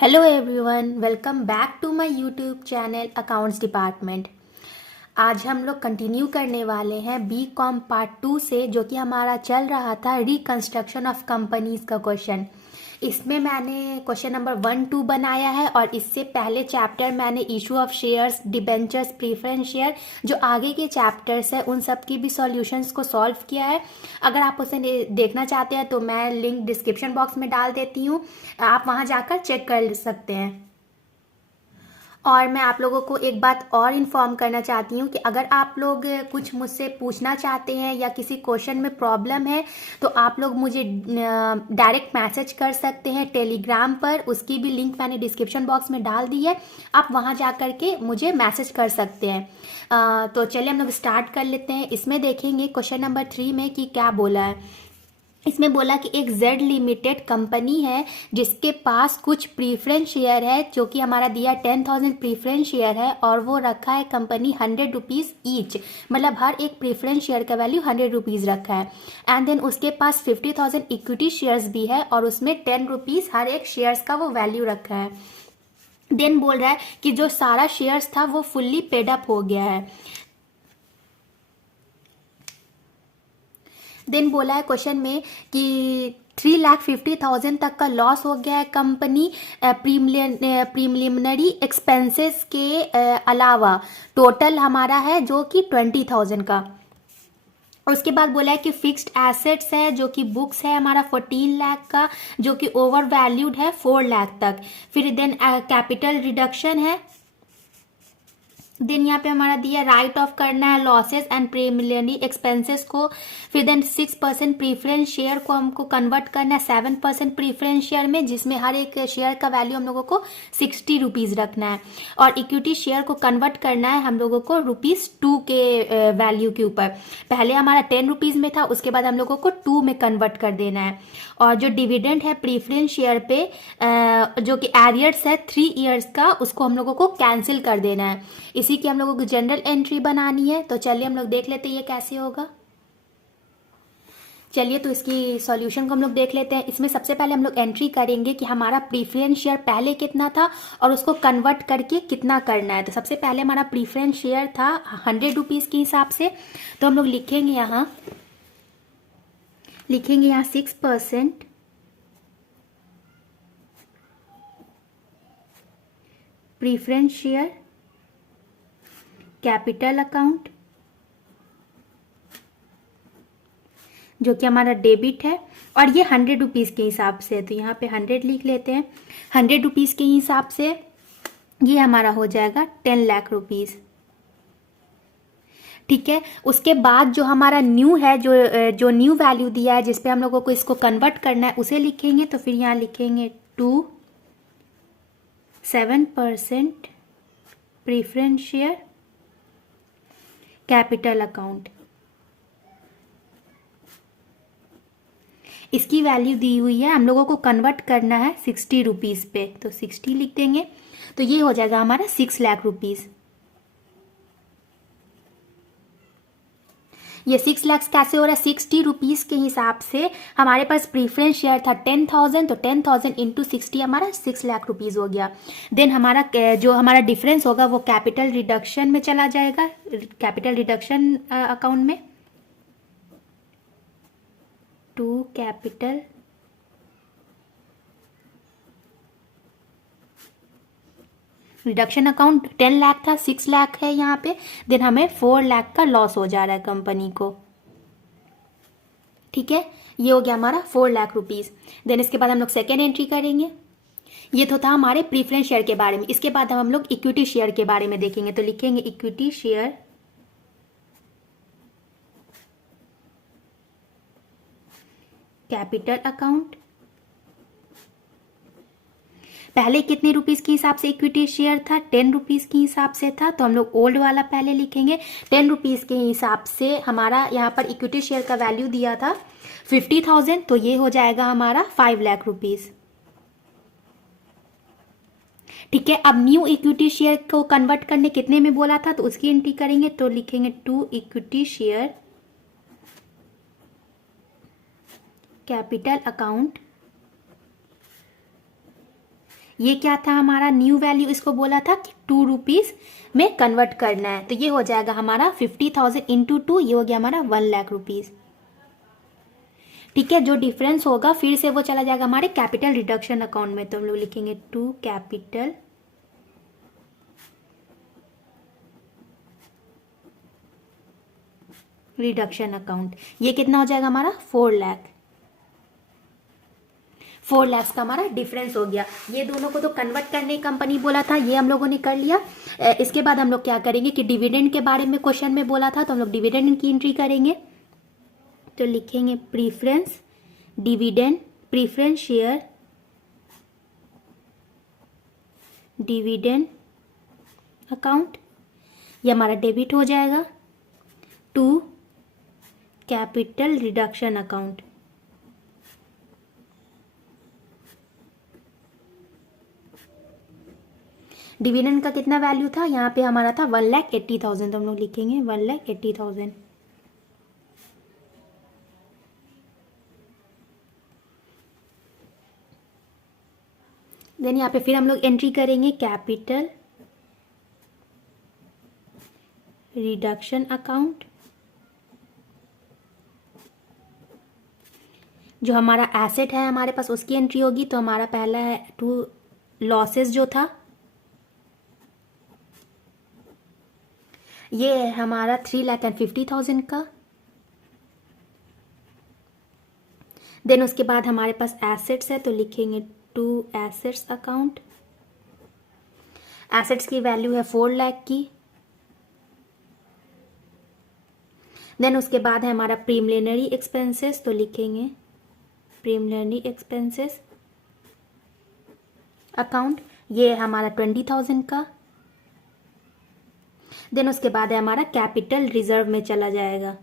Hello everyone, welcome back to my YouTube channel accounts department. आज हम लोग continue करने वाले हैं बी कॉम पार्ट 2 से, जो कि हमारा चल रहा था रिकंस्ट्रक्शन ऑफ कंपनीज का क्वेश्चन। इसमें मैंने क्वेश्चन नंबर 1-2 बनाया है और इससे पहले चैप्टर मैंने issue of shares, debentures, preference share, जो आगे के चैप्टर्स है उन सब की भी सॉल्यूशंस को सॉल्व किया है। अगर आप उसे देखना चाहते हैं तो मैं लिंक डिस्क्रिप्शन बॉक्स में डाल देती हूँ, आप वहाँ जाकर चेक कर सकते हैं। और मैं आप लोगों को एक बात और इन्फॉर्म करना चाहती हूँ कि अगर आप लोग कुछ मुझसे पूछना चाहते हैं या किसी क्वेश्चन में प्रॉब्लम है तो आप लोग मुझे डायरेक्ट मैसेज कर सकते हैं टेलीग्राम पर। उसकी भी लिंक मैंने डिस्क्रिप्शन बॉक्स में डाल दी है, आप वहाँ जा कर के मुझे मैसेज कर सकते हैं। तो चलिए हम लोग स्टार्ट कर लेते हैं। इसमें देखेंगे क्वेश्चन नंबर 3 में कि क्या बोला है। इसमें बोला कि एक जेड लिमिटेड कंपनी है जिसके पास कुछ प्रीफरेंस शेयर है, जो कि हमारा दिया 10,000 प्रीफरेंस शेयर है और वो रखा है कंपनी 100 रुपीज़ ईच, मतलब हर एक प्रीफरेंस शेयर का वैल्यू 100 रुपीज़ रखा है। एंड देन उसके पास 50,000 इक्विटी शेयर्स भी है और उसमें 10 रुपीज़ हर एक शेयर्स का वो वैल्यू रखा है। देन बोल रहा है कि जो सारा शेयर्स था वो फुल्ली पेड अप हो गया है। देन बोला है क्वेश्चन में कि 3,50,000 तक का लॉस हो गया है कंपनी प्रीलिमिनरी एक्सपेंसेस के अलावा। टोटल हमारा है जो कि 20,000 का। और उसके बाद बोला है कि फिक्स्ड एसेट्स है जो कि बुक्स है हमारा 14 लाख का, जो कि ओवर वैल्यूड है 4 लाख तक। फिर देन कैपिटल रिडक्शन है। देन यहाँ पे हमारा दिया राइट ऑफ करना है लॉसेस एंड प्रीलिमिनरी एक्सपेंसेस को। फिर देन 6% प्रीफरेंस शेयर को हमको कन्वर्ट करना है 7% प्रीफरेंस शेयर में, जिसमें हर एक शेयर का वैल्यू हम लोगों को 60 रुपीज़ रखना है। और इक्विटी शेयर को कन्वर्ट करना है हम लोगों को ₹2 के वैल्यू के ऊपर। पहले हमारा 10 रुपीज़ में था, उसके बाद हम लोगों को 2 में कन्वर्ट कर देना है। और जो डिविडेंड है प्रीफरेंस शेयर पे जो कि एरियर्स है 3 ईयर्स का, उसको हम लोगों को कैंसिल कर देना है। इसी की हम लोगों को जनरल एंट्री बनानी है। तो चलिए हम लोग देख लेते हैं ये कैसे होगा। चलिए तो इसकी सॉल्यूशन को हम लोग देख लेते हैं। इसमें सबसे पहले हम लोग एंट्री करेंगे कि हमारा प्रीफरेंस शेयर पहले कितना था और उसको कन्वर्ट करके कितना करना है। तो सबसे पहले हमारा प्रीफरेंस शेयर था 100 रुपीज़ के हिसाब से। तो हम लोग लिखेंगे यहाँ 6% प्रीफरेंस शेयर कैपिटल अकाउंट, जो कि हमारा डेबिट है, और ये 100 रुपीज़ के हिसाब से है। तो यहाँ पे 100 लिख लेते हैं। 100 रुपीज़ के हिसाब से ये हमारा हो जाएगा 10 लाख रुपीज़। ठीक है। उसके बाद जो हमारा न्यू है, जो न्यू वैल्यू दिया है जिस पे हम लोगों को इसको कन्वर्ट करना है, उसे लिखेंगे। तो फिर यहाँ लिखेंगे 7% प्रीफरेंस शेयर कैपिटल अकाउंट। इसकी वैल्यू दी हुई है, हम लोगों को कन्वर्ट करना है 60 रुपीज़ पे। तो 60 लिख देंगे। तो ये हो जाएगा हमारा 6 लाख रुपीज़। ये 6 लाख कैसे हो रहा है? 60 रुपीज़ के हिसाब से हमारे पास प्रीफरेंस शेयर था 10,000, तो 10,000 इंटू 60 हमारा 6 लाख रुपीज़ हो गया। देन हमारा जो हमारा डिफरेंस होगा वो कैपिटल रिडक्शन में चला जाएगा, कैपिटल रिडक्शन अकाउंट में। To capital reduction account 10 lakh था, 6 लाख है यहाँ पे। देन हमें 4 लाख का लॉस हो जा रहा है कंपनी को। ठीक है, ये हो गया हमारा 4 लाख रुपीज़। देन इसके बाद हम लोग सेकेंड एंट्री करेंगे। ये तो था हमारे प्रीफरेंस शेयर के बारे में। इसके बाद हम लोग इक्विटी शेयर के बारे में देखेंगे। तो लिखेंगे इक्विटी शेयर कैपिटल अकाउंट। पहले कितने रुपीज़ के हिसाब से इक्विटी शेयर था? 10 रुपीज़ के हिसाब से था। तो हम लोग ओल्ड वाला पहले लिखेंगे। 10 रुपीज़ के हिसाब से हमारा यहाँ पर इक्विटी शेयर का वैल्यू दिया था 50,000। तो ये हो जाएगा हमारा 5 लाख रुपीज़। ठीक है। अब न्यू इक्विटी शेयर को कन्वर्ट करने कितने में बोला था, तो उसकी एंट्री करेंगे। तो लिखेंगे 2 इक्विटी शेयर कैपिटल अकाउंट। ये क्या था हमारा न्यू वैल्यू, इसको बोला था कि 2 रुपीज़ में कन्वर्ट करना है, तो ये हो जाएगा हमारा 50,000 इंटू 2, ये हो गया हमारा 1,00,000 रुपीज़। ठीक है, जो डिफरेंस होगा फिर से वो चला जाएगा हमारे कैपिटल रिडक्शन अकाउंट में, तो हम लोग लिखेंगे टू कैपिटल रिडक्शन अकाउंट। ये कितना हो जाएगा हमारा 4 लाख, 4 लाख का हमारा डिफरेंस हो गया। ये दोनों को तो कन्वर्ट करने कंपनी बोला था, ये हम लोगों ने कर लिया। इसके बाद हम लोग क्या करेंगे कि डिविडेंड के बारे में क्वेश्चन में बोला था, तो हम लोग डिविडेंड की एंट्री करेंगे। तो लिखेंगे preference dividend, preference share dividend account, ये हमारा डेबिट हो जाएगा to capital reduction account. Dividend का कितना वैल्यू था, यहाँ पे हमारा था 1,80,000, तो हम लोग लिखेंगे 1,80,000। देन यहाँ पे फिर हम लोग एंट्री करेंगे कैपिटल रिडक्शन अकाउंट। जो हमारा एसेट है हमारे पास उसकी एंट्री होगी, तो हमारा पहला है टू लॉसेस जो था, ये है हमारा 3,50,000 का। देन उसके बाद हमारे पास एसेट्स है, तो लिखेंगे टू एसेट्स अकाउंट। एसेट्स की वैल्यू है 4 लाख की। देन उसके बाद है हमारा प्रीलिमिनरी एक्सपेंसेस, तो लिखेंगे प्रीलिमिनरी एक्सपेंसेस अकाउंट, ये है हमारा 20,000 का। देन उसके बाद है हमारा कैपिटल रिजर्व में चला जाएगा,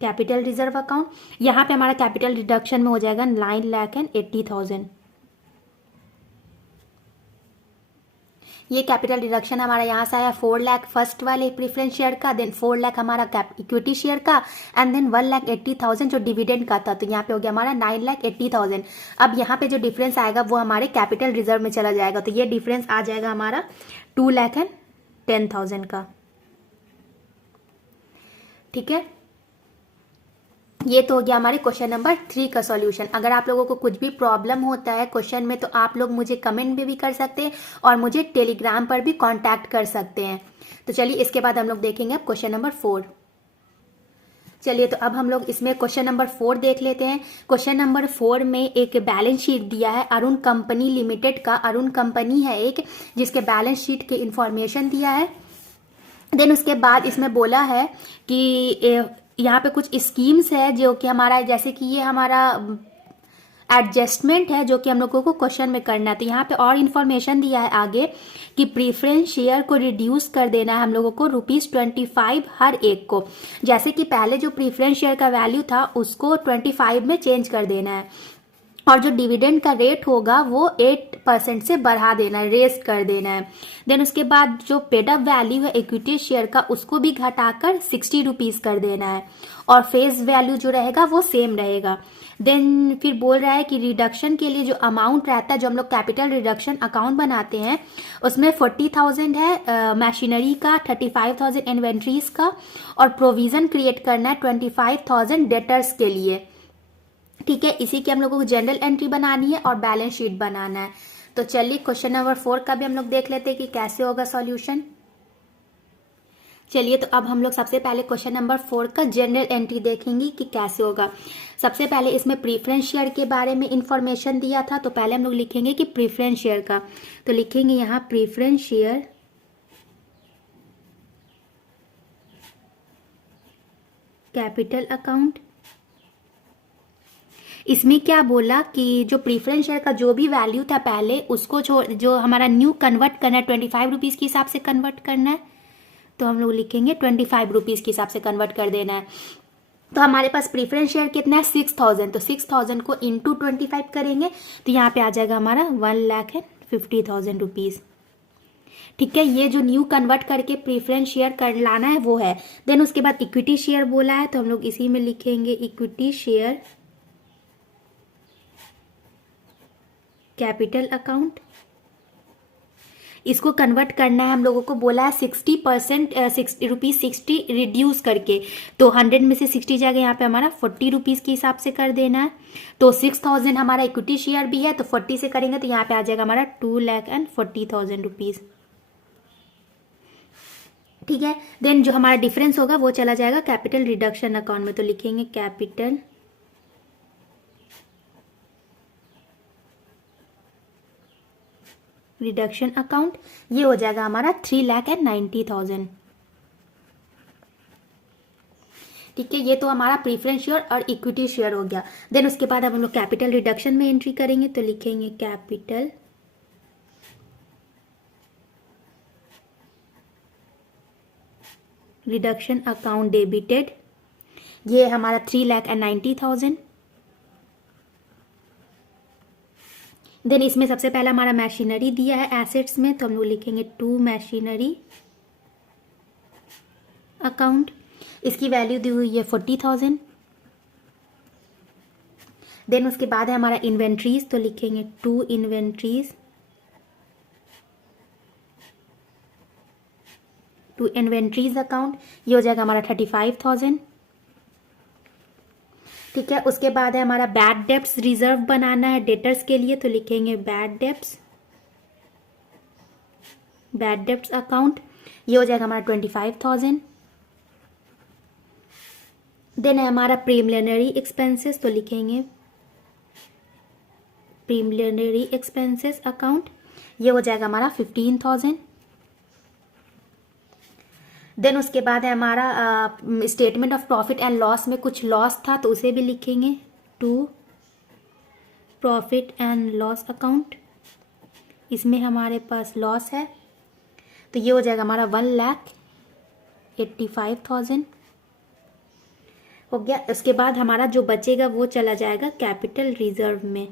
कैपिटल रिजर्व अकाउंट। यहाँ पे हमारा कैपिटल रिडक्शन में हो जाएगा 9,80,000। ये कैपिटल रिडक्शन हमारा यहाँ से आया 4 लाख फर्स्ट वाले प्रीफरेंस शेयर का, देन 4 लाख हमारा इक्विटी शेयर का, एंड देन 1,80,000 जो डिविडेंड का था, तो यहाँ पे हो गया हमारा 9,80,000। अब यहाँ पे जो डिफरेंस आएगा वो हमारे कैपिटल रिजर्व में चला जाएगा, तो ये डिफरेंस आ जाएगा हमारा 2,10,000 का। ठीक है, ये तो हो गया हमारे क्वेश्चन नंबर 3 का सॉल्यूशन। अगर आप लोगों को कुछ भी प्रॉब्लम होता है क्वेश्चन में, तो आप लोग मुझे कमेंट में भी कर सकते हैं और मुझे टेलीग्राम पर भी कांटेक्ट कर सकते हैं। तो चलिए इसके बाद हम लोग देखेंगे अब क्वेश्चन नंबर 4। चलिए तो अब हम लोग इसमें क्वेश्चन नंबर 4 देख लेते हैं। क्वेश्चन नंबर 4 में एक बैलेंस शीट दिया है अरुण कंपनी लिमिटेड का। अरुण कंपनी है एक, जिसके बैलेंस शीट के इंफॉर्मेशन दिया है। देन उसके बाद इसमें बोला है कि यहाँ पे कुछ स्कीम्स है जो कि हमारा, जैसे कि ये हमारा एडजस्टमेंट है जो कि हम लोगों को क्वेश्चन में करना है। तो यहाँ पे और इन्फॉर्मेशन दिया है आगे कि प्रीफरेंस शेयर को रिड्यूस कर देना है हम लोगों को ₹25 हर एक को। जैसे कि पहले जो प्रीफरेंस शेयर का वैल्यू था उसको 25 में चेंज कर देना है, और जो डिविडेंड का रेट होगा वो 8% से बढ़ा देना है, रेस कर देना है। देन उसके बाद जो पेड अप वैल्यू है इक्विटी शेयर का उसको भी घटाकर 60 रुपीज़ कर देना है, और फेस वैल्यू जो रहेगा वो सेम रहेगा। देन फिर बोल रहा है कि रिडक्शन के लिए जो अमाउंट रहता है, जो हम लोग कैपिटल रिडक्शन अकाउंट बनाते हैं, उसमें 40,000 है मशीनरी का, 35,000 इन्वेंट्रीज का, और प्रोविजन क्रिएट करना है 25,000 डेटर्स के लिए। ठीक है, इसी की हम लोगों को जनरल एंट्री बनानी है और बैलेंस शीट बनाना है। तो चलिए क्वेश्चन नंबर 4 का भी हम लोग देख लेते हैं कि कैसे होगा सॉल्यूशन। चलिए तो अब हम लोग सबसे पहले क्वेश्चन नंबर 4 का जनरल एंट्री देखेंगे कि कैसे होगा। सबसे पहले इसमें प्रीफरेंस शेयर के बारे में इंफॉर्मेशन दिया था, तो पहले हम लोग लिखेंगे कि प्रीफरेंस शेयर का, तो लिखेंगे यहाँ प्रीफरेंस शेयर कैपिटल अकाउंट। इसमें क्या बोला कि जो प्रीफरेंस शेयर का जो भी वैल्यू था पहले उसको छोड़, जो हमारा न्यू कन्वर्ट करना है 25 रुपीज़ के हिसाब से कन्वर्ट करना है, तो हम लोग लिखेंगे 25 रुपीज़ के हिसाब से कन्वर्ट कर देना है। तो हमारे पास प्रीफरेंस शेयर कितना है 6,000, तो 6,000 को इंटू 25 करेंगे तो यहाँ पे आ जाएगा हमारा 1,50,000 रुपीज़। ठीक है, ये जो न्यू कन्वर्ट करके प्रीफरेंस शेयर कर लाना है वो है। देन उसके बाद इक्विटी शेयर बोला है, तो हम लोग इसी में लिखेंगे इक्विटी शेयर कैपिटल अकाउंट। इसको कन्वर्ट करना है, हम लोगों को बोला है 60%, ₹60 रिड्यूस करके, तो 100 में से 60 जाएगा यहाँ पे हमारा 40 रुपीज़ के हिसाब से कर देना है। तो 6000 हमारा इक्विटी शेयर भी है, तो 40 से करेंगे तो यहाँ पे आ जाएगा हमारा 2,40,000 रुपीज़। ठीक है, देन जो हमारा डिफरेंस होगा वो चला जाएगा कैपिटल रिडक्शन अकाउंट में, तो लिखेंगे कैपिटल रिडक्शन अकाउंट। ये हो जाएगा हमारा 3,90,000। ठीक है, ये तो हमारा प्रीफरेंस शेयर और इक्विटी शेयर हो गया। देन उसके बाद हम लोग कैपिटल रिडक्शन में एंट्री करेंगे, तो लिखेंगे कैपिटल रिडक्शन अकाउंट डेबिटेड। ये हमारा 3,90,000। देन इसमें सबसे पहला हमारा मशीनरी दिया है एसेट्स में, तो हम लोग लिखेंगे टू मशीनरी अकाउंट। इसकी वैल्यू दी हुई है 40,000। देन उसके बाद है हमारा इन्वेंट्रीज, तो लिखेंगे to inventories, to inventories account. ये हो जाएगा हमारा 35,000। ठीक है, उसके बाद है हमारा बैड डेब्ट्स रिजर्व बनाना है डेटर्स के लिए, तो लिखेंगे बैड डेब्ट्स अकाउंट। ये हो जाएगा हमारा 25,000। देन है हमारा प्रीलिमिनरी एक्सपेंसेस, तो लिखेंगे प्रीलिमिनरी एक्सपेंसेस अकाउंट। ये हो जाएगा हमारा 15,000। देन उसके बाद है हमारा statement of profit and loss में कुछ लॉस था, तो उसे भी लिखेंगे to profit and loss account. इसमें हमारे पास लॉस है, तो ये हो जाएगा हमारा 1,85,000 हो गया। उसके बाद हमारा जो बचेगा वो चला जाएगा कैपिटल रिजर्व में।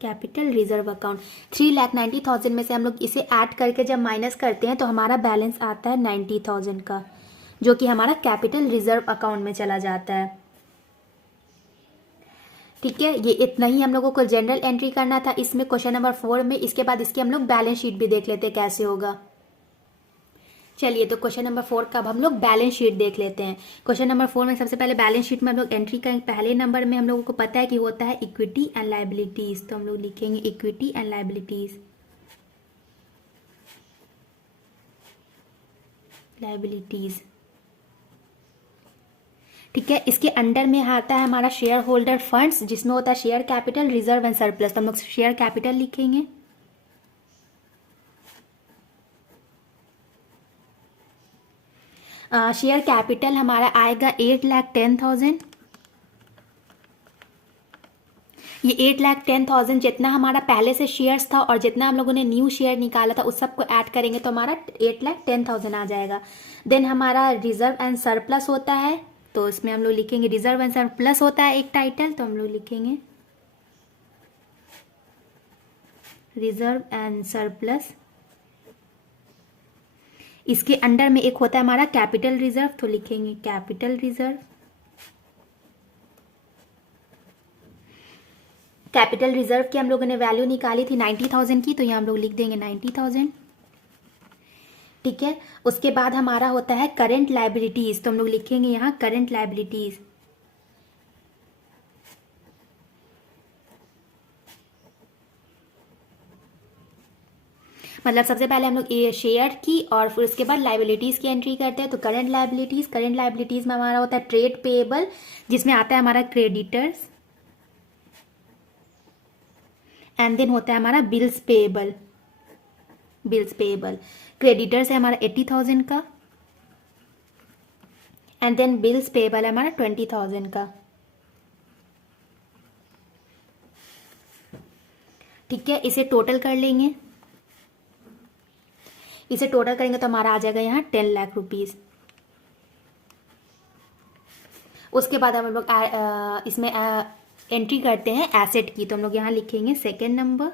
कैपिटल रिजर्व अकाउंट 3,90,000 में से हम लोग इसे ऐड करके जब माइनस करते हैं तो हमारा बैलेंस आता है 90,000 का, जो कि हमारा कैपिटल रिजर्व अकाउंट में चला जाता है। ठीक है, ये इतना ही हम लोगों को जनरल एंट्री करना था इसमें क्वेश्चन नंबर 4 में। इसके बाद इसकी हम लोग बैलेंस शीट भी देख लेते हैं कैसे होगा। चलिए, तो क्वेश्चन नंबर 4 का अब हम लोग बैलेंस शीट देख लेते हैं। क्वेश्चन नंबर 4 में सबसे पहले बैलेंस शीट में हम लोग एंट्री करेंगे। पहले नंबर में हम लोगों को पता है कि होता है इक्विटी एंड लायबिलिटीज, तो हम लोग लिखेंगे इक्विटी एंड लायबिलिटीज। ठीक है, इसके अंडर में आता है हमारा शेयर होल्डर फंड्स, जिसमें होता है share capital, reserve and surplus. तो हम लोग शेयर कैपिटल लिखेंगे। शेयर कैपिटल हमारा आएगा 8,10,000। ये 8,10,000 जितना हमारा पहले से शेयर्स था और जितना हम लोगों ने न्यू शेयर निकाला था उस सबको ऐड करेंगे तो हमारा 8,10,000 आ जाएगा। देन हमारा रिजर्व एंड सरप्लस होता है, तो इसमें हम लोग लिखेंगे रिजर्व एंड सरप्लस होता है एक टाइटल, तो हम लोग लिखेंगे रिजर्व एंड सरप्लस। इसके अंडर में एक होता है हमारा कैपिटल रिजर्व, तो लिखेंगे कैपिटल रिजर्व। कैपिटल रिजर्व की हम लोगों ने वैल्यू निकाली थी 90,000 की, तो यहाँ हम लोग लिख देंगे 90,000। ठीक है, उसके बाद हमारा होता है करंट लायबिलिटीज, तो हम लोग लिखेंगे यहाँ करंट लायबिलिटीज। मतलब सबसे पहले हम लोग ये शेयर की और फिर उसके बाद लायबिलिटीज की एंट्री करते हैं। तो करंट लायबिलिटीज में हमारा होता है ट्रेड पेएबल, जिसमें आता है हमारा क्रेडिटर्स, एंड देन होता है हमारा बिल्स पेएबल। क्रेडिटर्स है हमारा 80,000 का, एंड देन बिल्स पेएबल है हमारा 20,000 का। ठीक है, इसे टोटल कर लेंगे। इसे टोटल करेंगे तो हमारा आ जाएगा यहाँ 10 लाख रुपीज। उसके बाद हम लोग इसमें एंट्री करते हैं एसेट की, तो हम लोग यहाँ लिखेंगे सेकेंड नंबर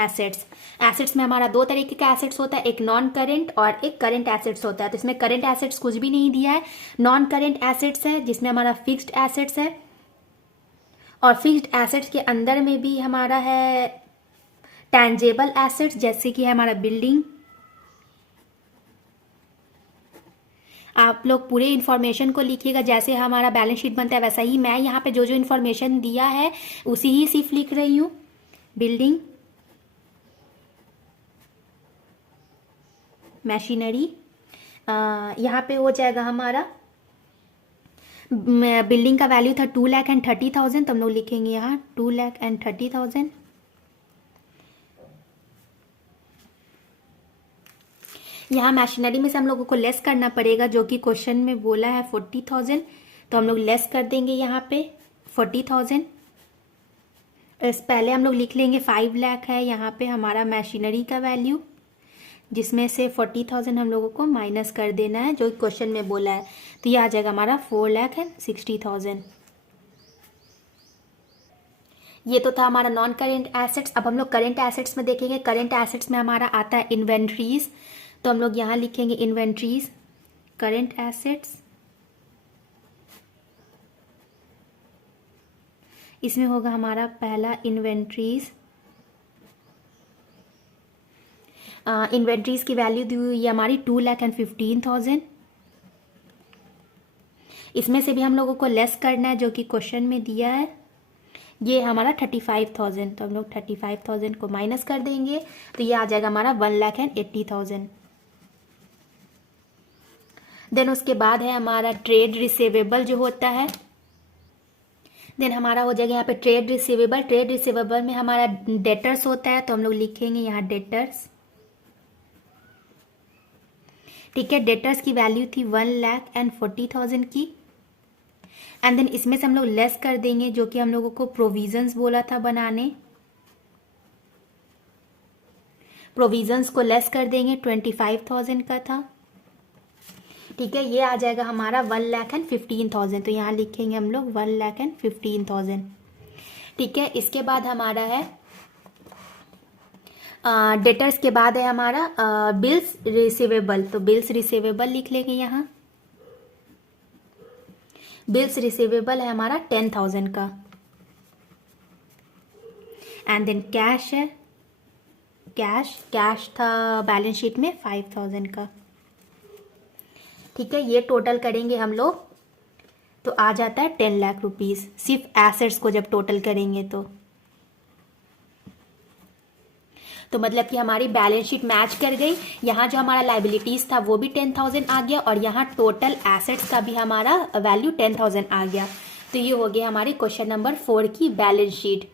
एसेट्स। एसेट्स में हमारा दो तरीके का एसेट्स होता है, एक नॉन करेंट और एक करेंट एसेट्स होता है। तो इसमें करेंट एसेट्स कुछ भी नहीं दिया है, नॉन करेंट एसेट्स है जिसमें हमारा फिक्स्ड एसेट्स है, और फिक्स्ड एसेट्स के अंदर में भी हमारा है टैंजेबल एसेट्स, जैसे कि है हमारा बिल्डिंग। आप लोग पूरे इन्फॉर्मेशन को लिखिएगा, जैसे हमारा बैलेंस शीट बनता है वैसा ही मैं यहाँ पे जो जो इन्फॉर्मेशन दिया है उसी ही सिर्फ लिख रही हूँ। बिल्डिंग, मशीनरी, यहाँ पे हो जाएगा हमारा बिल्डिंग का वैल्यू था 2,30,000, तो हम लोग लिखेंगे यहाँ 2,30,000। यहाँ मशीनरी में से हम लोगों को लेस करना पड़ेगा, जो कि क्वेश्चन में बोला है 40,000, तो हम लोग लेस कर देंगे यहाँ पे 40,000। इस पहले हम लोग लिख लेंगे 5 लाख है यहाँ पे हमारा मशीनरी का वैल्यू, जिसमें से 40,000 हम लोगों को माइनस कर देना है जो क्वेश्चन में बोला है। तो ये आ जाएगा हमारा 4,60,000। ये तो था हमारा नॉन करेंट एसेट्स। अब हम लोग करेंट एसेट्स में देखेंगे। करेंट एसेट्स में हमारा आता है इन्वेंट्रीज, तो हम लोग यहाँ लिखेंगे इन्वेंट्रीज करेंट एसेट्स। इसमें होगा हमारा पहला इन्वेंट्रीज। इन्वेंट्रीज की वैल्यू दी हुई है हमारी 2,15,000। इसमें से भी हम लोगों को लेस करना है जो कि क्वेश्चन में दिया है, ये हमारा 35,000, तो हम लोग 35,000 को माइनस कर देंगे, तो ये आ जाएगा हमारा 1,80,000। देन उसके बाद है हमारा ट्रेड रिसीवेबल जो होता है। देन हमारा हो जाएगा यहाँ पे ट्रेड रिसीवेबल। ट्रेड रिसीवेबल में हमारा डेटर्स होता है, तो हम लोग लिखेंगे यहाँ डेटर्स। ठीक है, डेटर्स की वैल्यू थी 1,40,000 की। एंड देन इसमें से हम लोग लेस कर देंगे जो कि हम लोगों को प्रोविजंस बोला था बनाने। प्रोविजंस को लेस कर देंगे, 25,000 का था। ठीक है, ये आ जाएगा हमारा 1,15,000, तो यहाँ लिखेंगे हम लोग 1,15,000। ठीक है, इसके बाद हमारा है डेटर्स के बाद है हमारा बिल्स रिसीवेबल, तो बिल्स रिसीवेबल लिख लेंगे यहाँ। बिल्स रिसीवेबल है हमारा 10,000 का। एंड देन कैश है, कैश था बैलेंस शीट में 5,000 का। ठीक है, ये टोटल करेंगे हम लोग तो आ जाता है 10 लाख रुपीस, सिर्फ एसेट्स को जब टोटल करेंगे तो मतलब कि हमारी बैलेंस शीट मैच कर गई। यहाँ जो हमारा लाइबिलिटीज था वो भी 10,000 आ गया, और यहाँ टोटल एसेट्स का भी हमारा वैल्यू 10,000 आ गया। तो ये हो गया हमारी क्वेश्चन नंबर 4 की बैलेंस शीट।